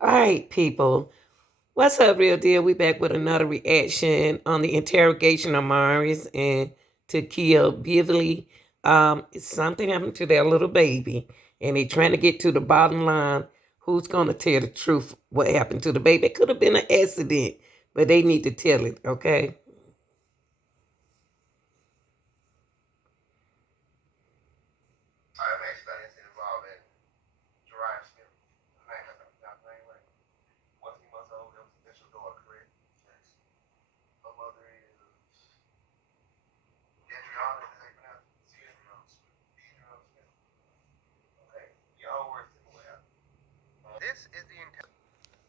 All right, people. What's up, real deal? We back with another reaction on the interrogation of Maris and to kill Bevily. Something happened to their little baby, and they trying to get to the bottom line. Who's gonna tell the truth? What happened to the baby? It could have been an accident, but they need to tell it. Okay.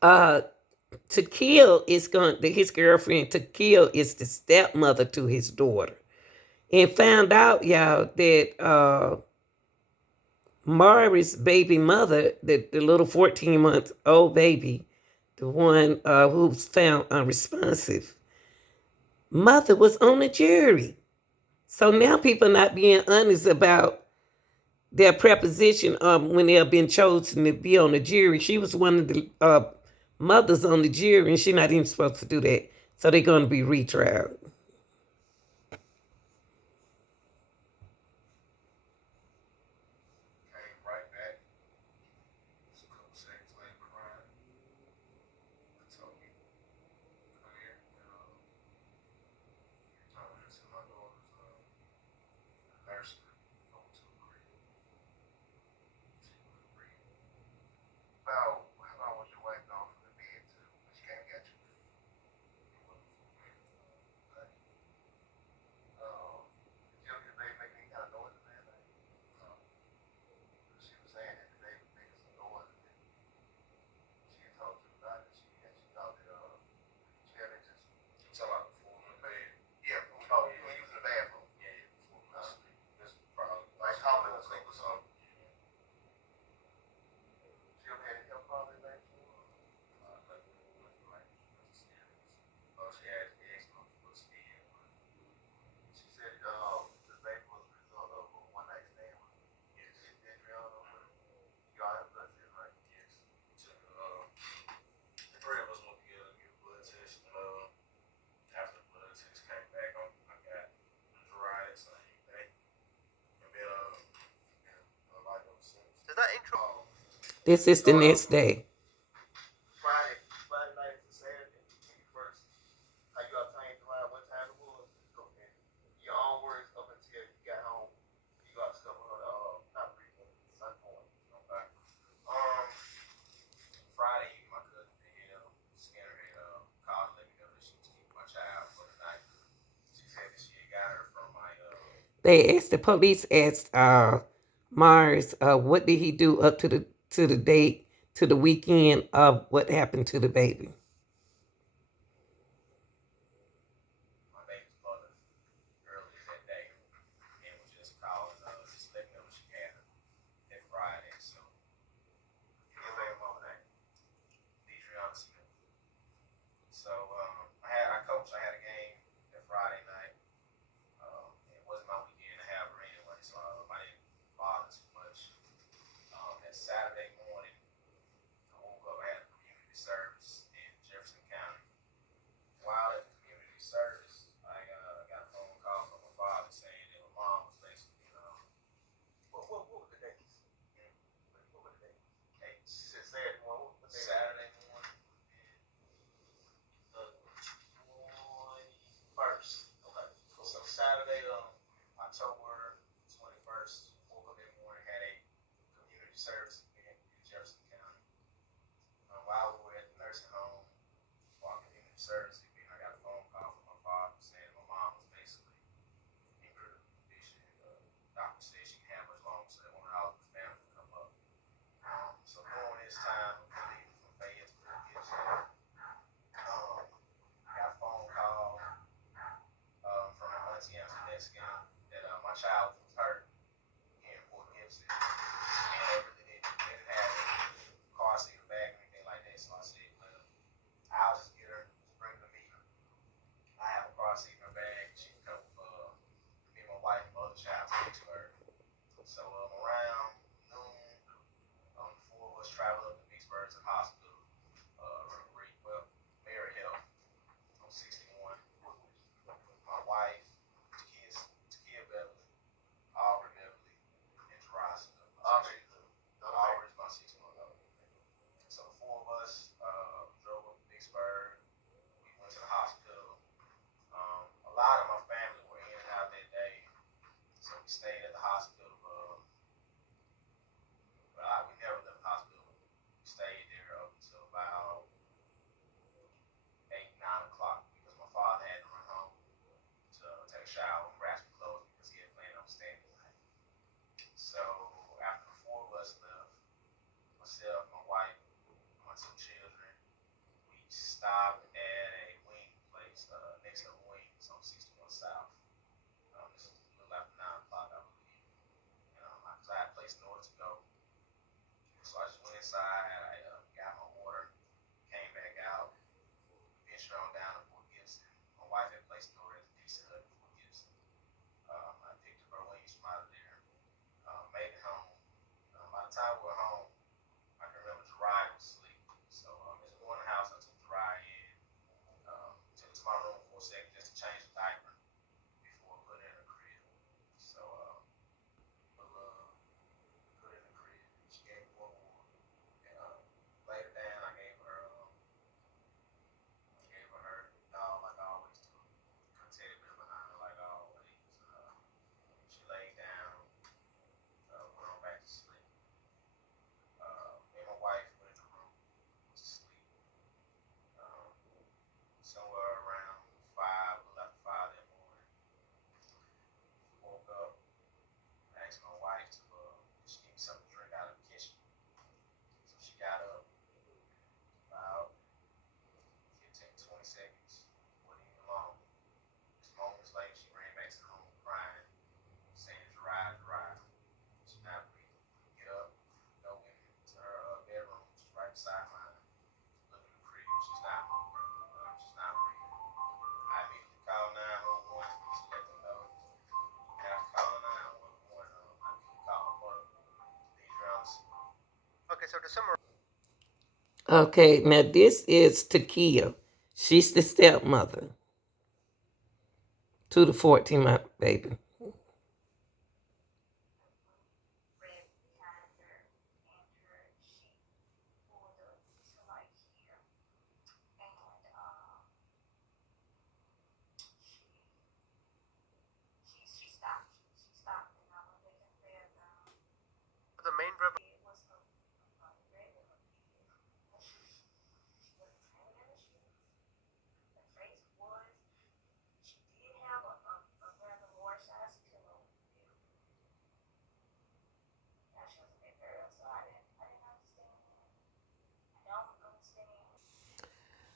Uh, to kill is going. His girlfriend to kill is the stepmother to his daughter, and found out, y'all, that Mari's baby mother, the little 14-month old baby, the one who's found unresponsive, mother was on the jury. So now people not being honest about their preposition when they have been chosen to be on the jury. She was one of the mothers on the jury, and she's not even supposed to do that. So they're going to be retried. This is the next day. They asked the police asked Mars, what did he do up to the date to the weekend of what happened to the baby. Okay, now this is Takia. She's the stepmother to the 14-month baby.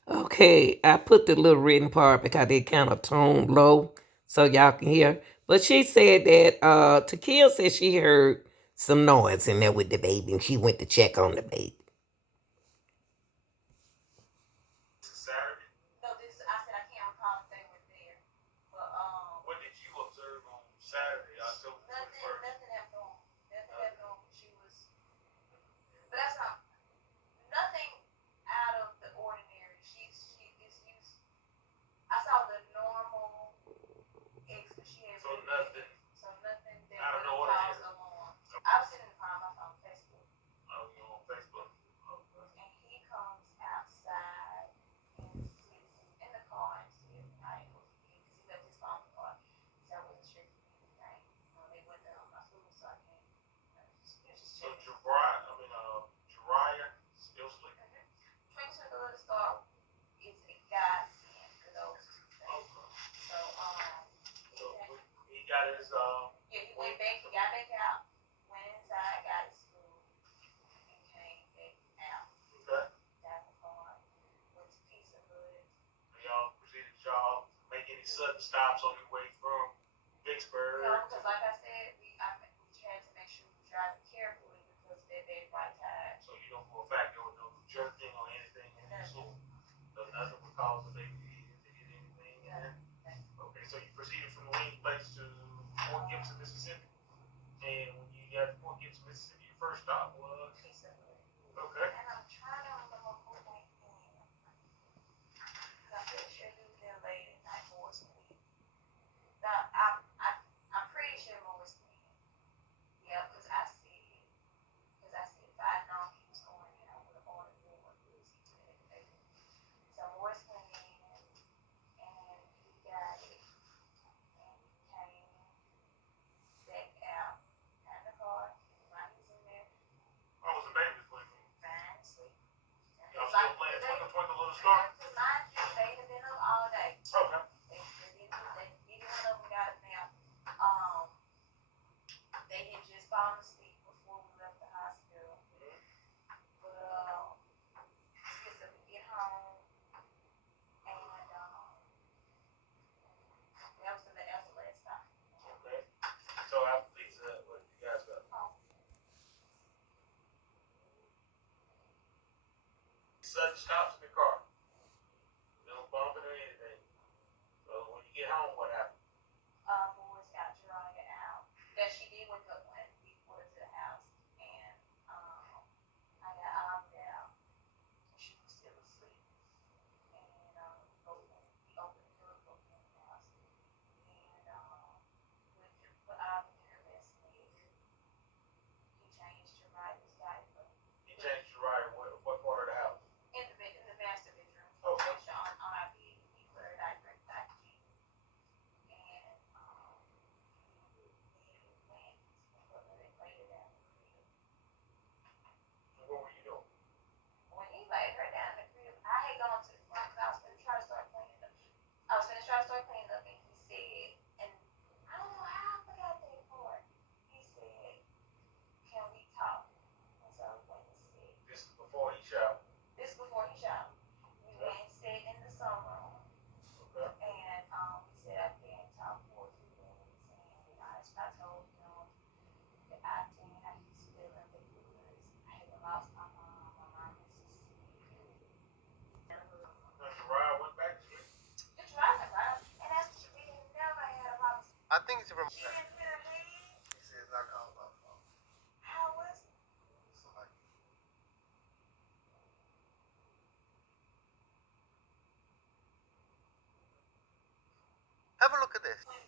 Okay, I put the little written part because they kind of tone low so y'all can hear. But she said that Takia said she heard some noise in there with the baby and she went to check on the baby. sudden stops in the car. No bumping or anything. So when you get home, what happened? Boys got Jeriah out. That she did wake up when we brought her to the house, and I got Aubrey out. She was still asleep, and we opened the door, broke in the house, and put Aubrey in her best bed. He changed Jeriah's diaper. He changed Jeriah what part of the house? In the master bedroom. Okay. On our bed, he put her diaper in the back of the and What were you doing? when he laid her down in the crib, I had gone to the front because I was going to try to start cleaning up. And he said, and I don't know how I forgot that part. He said, "Can we talk?" And so when he said, This is before he showered. We went and sat in the sunroom. Okay. And we sat up there and talked for a few minutes. And I told him that I didn't have his feeling because I had lost my mom. My mom was deceased. Jeriah went back to sleep. You're driving, right? And that's what we never had a problem. I think it's from. She didn't put her head. He says I called my phone. How was it? So like, have a look at this. And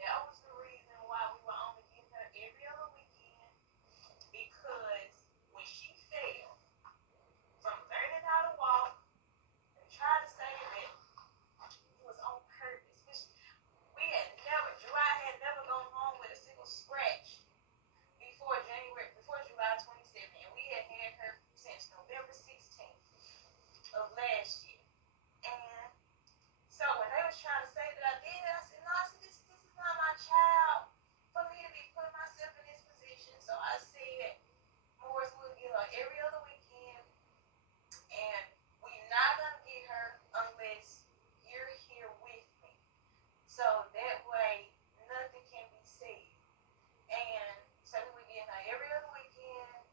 that was the reason why we were only getting her every other weekend. Because when she fell from learning how to walk and tried to say that it was on purpose. Jeriah had never gone home with a single scratch before July 27th. And we had her since November 16th of last year. And so when they was trying to say that I did it, I said, no, this is not my child for me to be putting myself in this position. So I said, Morris will get her every other weekend, and we're not going to get her unless you're here with me. So that way, nothing can be said. And so we were getting her every other weekend.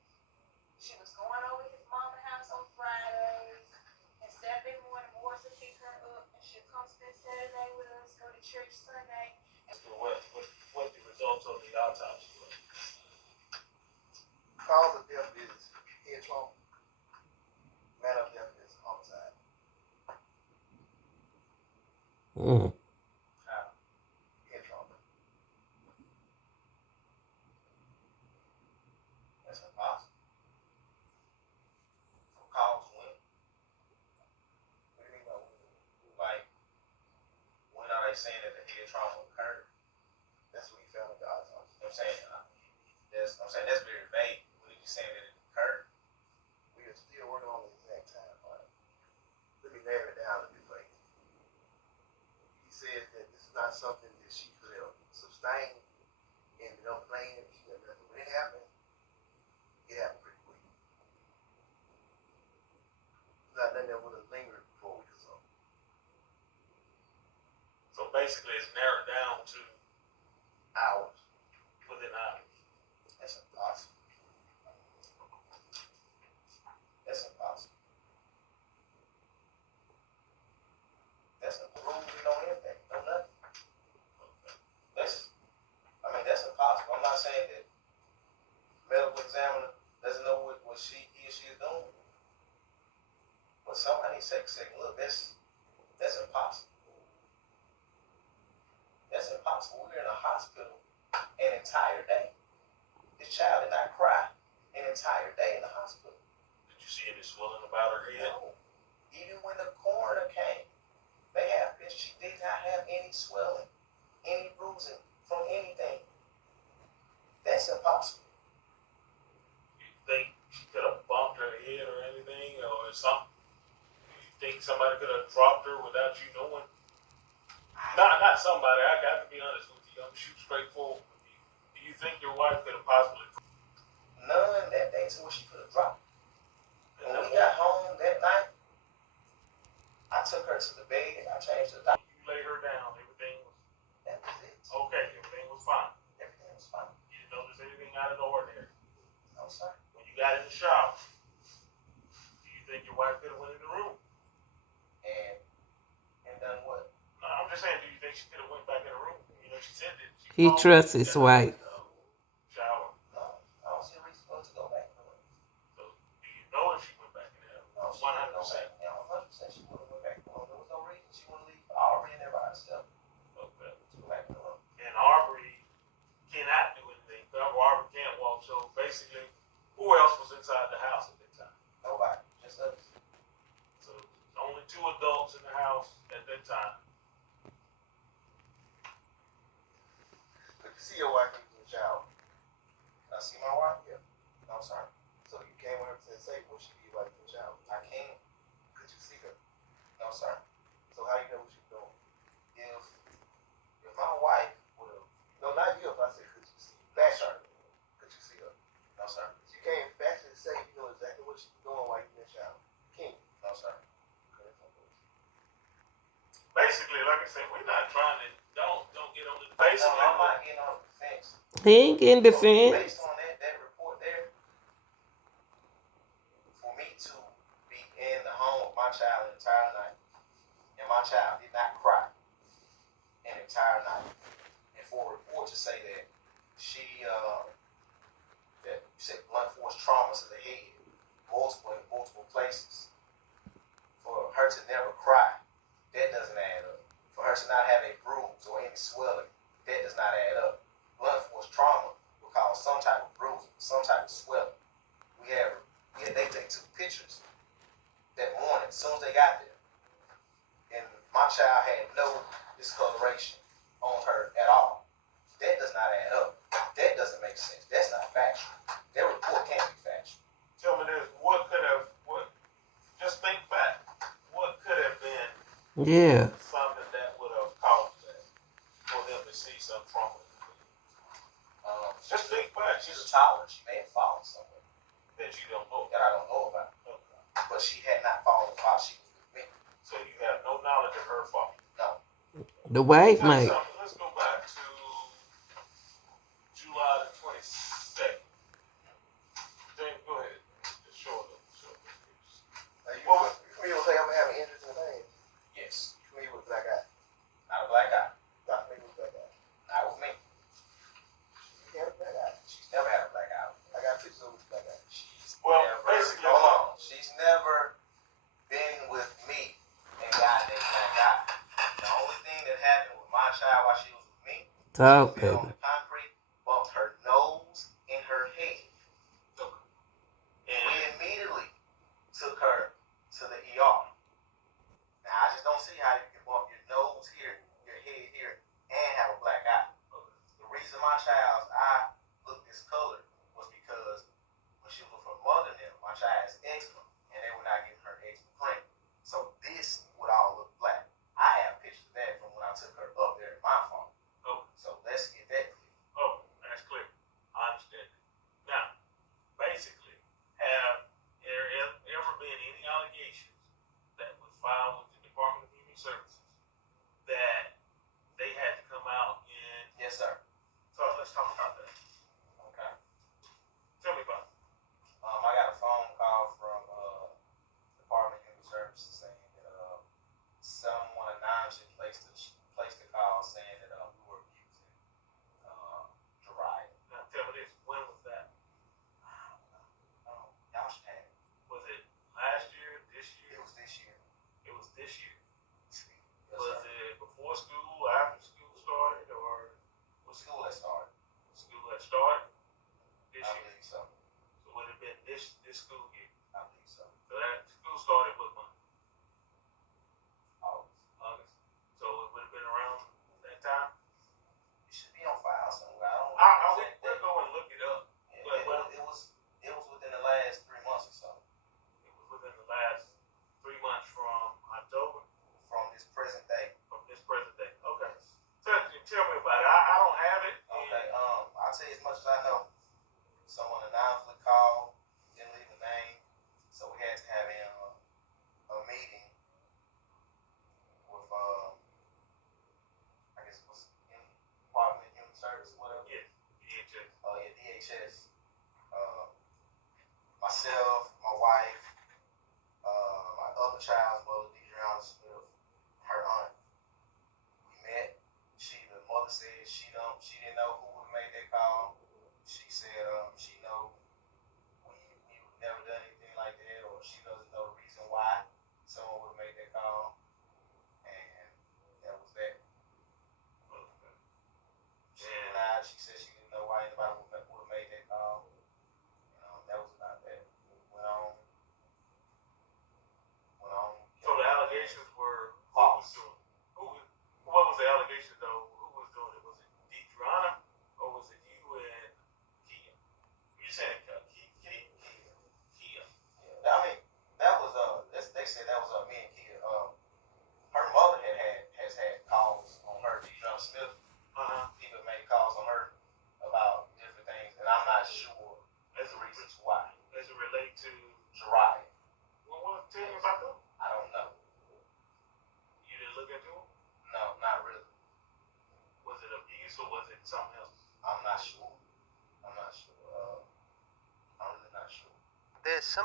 She was going over his mama's house on Fridays. And Saturday morning, Morris would pick her up, and she'd come spend Saturday with us, go to church Sunday. What the results of the autopsy were? Cause of death is head trauma. Manner of death is homicide. Head trauma. That's impossible. For cause when? What do you mean by Like, when are they saying that the head trauma occurred? that's what he found in the autopsy? I'm saying that's very vague. When did you say that it occurred? We are still working on the exact time, but let me narrow it down a bit for you. He said that this is not something that she could have sustained and been up playing and eating or nothing. When it happened pretty quick. It's not nothing that would have lingered for a week or so. So basically, it's narrowed down to Hours. within hours. That's impossible. That's impossible. That's a rules and no impact, no nothing. That's impossible. I'm not saying that medical examiner doesn't know what he or she is doing. But somebody say, look, that's impossible. That's impossible. We're in a hospital an entire day. This child did not cry an entire day in the hospital. Did you see any swelling about her head? No. Even when the coroner came, they have pictures. She did not have any swelling, any bruising from anything. That's impossible. You think she could have bumped her head or anything, or something? You think somebody could have dropped her without you knowing? Not somebody. I got to be honest with you. I'm shoot straight forward with you. Do you think your wife could have possibly? None that day to where she could have dropped. When we got home that night, I took her to the bed. I changed the doctor. You lay her down. Everything was That was it. okay. Everything was fine. Everything was fine. You didn't notice anything out of the ordinary. I'm sorry. When you got in the shower, think your wife could have went in the room? And done what? No, I'm just saying, do you think she could have went back in the room? You know, she said that she He called trusts you, his got wife. shower. No, I don't see a reason for her to go back in the room. So do you know if she went back in there? No, she 100%. Yeah, 100% she would have went back in the room. There was no reason she would leave Aubrey in there by herself Okay. to go back in the room. And Aubrey cannot do anything. Aubrey can't walk. So basically, who else was inside the house at that time? Nobody, just us. So only 2 adults in the house at that time. Could you see your wife in the shower? Can I see my wife? Yeah. No, sorry. So you came with her to say, will she be your wife in the shower? I can. Could you see her? No, sir. So how do you know what she's doing? If my wife would have, no, not you. If I said, could you see? That's her. Could you see her? No, sir. You can't factually say you know exactly what she's doing while you're in the shower. Can you? No, sir. Basically, like I said, we're not trying to don't get on the basically. No, I'm not getting on the defense. He ain't getting defense. Based on that report there, for me to be in the home with my child the entire night, and my child did not cry an entire night, and for a report to say that she that you said blunt force trauma to the head, multiple places, for her to never cry, that doesn't add up. For her to not have a bruise or any swelling, that does not add up. Blunt force trauma will cause some type of bruising, some type of swelling. They took pictures that morning as soon as they got there, and my child had no discoloration on her at all. That does not add up. That doesn't make sense. That's not factual. That report can't be factual. Tell me this: just think back. What could have been Yeah. something that would have caused that for them to see some trauma? Just think back. She's a toddler. She may have fallen somewhere That you don't know. that I don't know about. Okay. But she had not fallen while she was with me. So you have no knowledge of her fault. No. The wife might. Let's go back to July the 22nd. Then go ahead. Just show them. Are you familiar with having injuries in the vein? Yes. You familiar with black eye? Not a black eye. Not familiar with black eye. Not with me. She had a black eye. She's never had a black eye. I got pictures of black eye. Basically, hold on. She's never been with me and got a black eye. The only thing that happened with my child while she was with me, Talk, she fell baby. on the concrete, bumped her nose and her head. And we immediately took her to the ER. Now, I just don't see how you can bump your nose here, your head here, and have a black eye. The reason my child's eye looked this color was because when she was with her mother and them, my child has eczema, and they were not getting her eczema cream. So this would all look black. I have pictures of that from when I took her up there in my farm. Oh. So let's get that clear. Oh, that's clear. I understand. Now, basically, have there ever been any allegations that was filed with the Department of Human Services that they had to come out and... Yes, sir. So let's talk about that. Okay. Tell me about it. I got a phone call from Department of Human Services saying that someone anonymously placed a call saying that we were abusing Jariah. Now tell me this, when was that? Y'all should have it. Was it last year, this year? It was this year. It was this year. Yes, Was sir. it before school, after school started, or Was school that started? school that started this I year? believe so. So would it have been this school year?